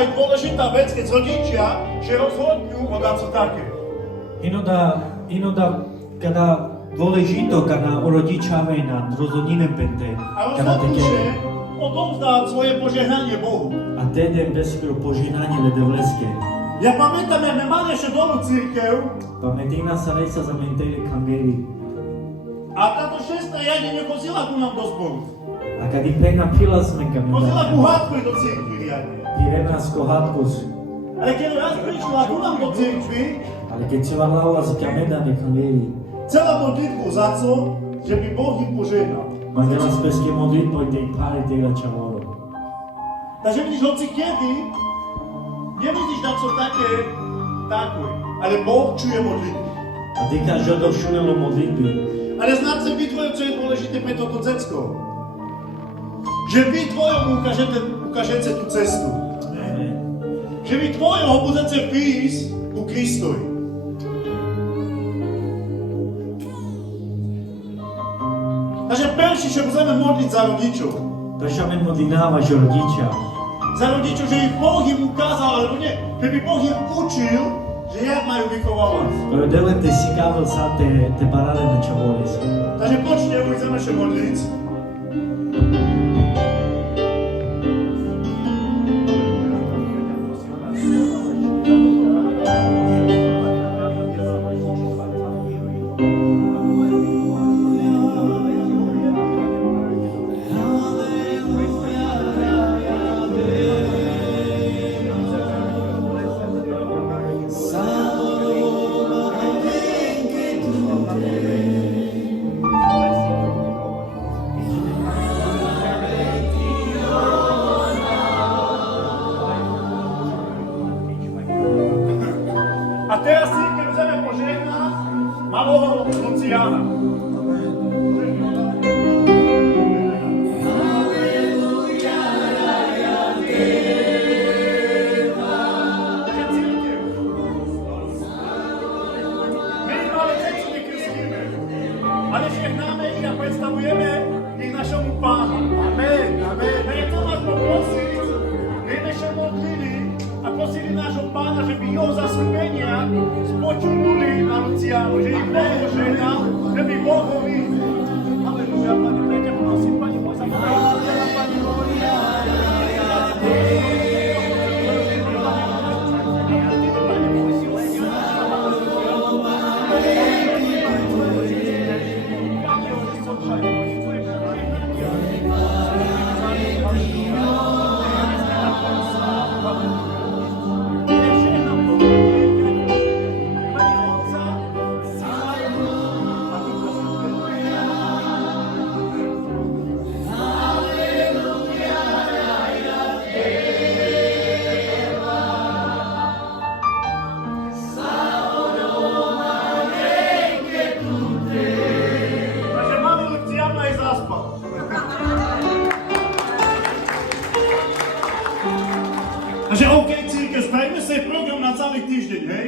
je dôležitá vec, keď rodičia že rozhodnú o daco také. Inodá, kada dôležito, kada rodičáve na rozhodníme pente, A kada rozhodnú, že také, odovzdať svoje požehnanie Bohu. a tedy bezpiro požehnanie lede vleske. Ja pamätám, jak sme mali ešte dolu církev Pamätína sa rejsa za mentejle kangeli. a táto šestá jadine vozila ku nám do zboru. A kad i pena pila sme Vozila ku kamená, hádku do církvy riadne. pirenásko hátkus. Ale keď raz prišla ku nám do církvy, Ale keď sa valala z kamedane kangeli, celá modlitbu za to, že by Boh im požehnal. mandela speske modlitboj tej páre tejla čavoro. Takže vidíš, hoci kedy, nevidíš na co také, takoj. Ale Boh čuje modlitbu. A ty každý dovšunelo modlitby. Ale znáť sa vy tvojom, čo je dôležité pre toto decko. Že vy tvojom ukážete tú cestu. Amen. Že vy tvojom budete prísť ku Kristovi. Takže prvší, že budeme modliť za rodičov. Prečo men modlináva, že rodičia, Za rodičov, že ich Boh im ukázal, alebo nie, že by Boh im učil, že jak majú vychovávať. ktoré delete si kávil sa te parale na čavores. Takže počne, budeme sa modliť. A teraz si, keď chceme požehnať malého Luciana. Takže církev. My ich máme cestu nekrstíme, ale žehnáme ich a predstavujeme ich našemu Pánu. Amen, amen. Preto vás poprosiť, my sme modlili a prosili nášho Pána, že by jeho zasľúbenia spočuli na Luciánu, že ich Boh požehnal, že by Boh ho videl. Halleluja, Pane, tak ťa prosím, Pane, môj za mňa, Pane, Takže malý Lucián aj zaspal. Takže OK, církev, spravíme si program na celý týždeň, hej?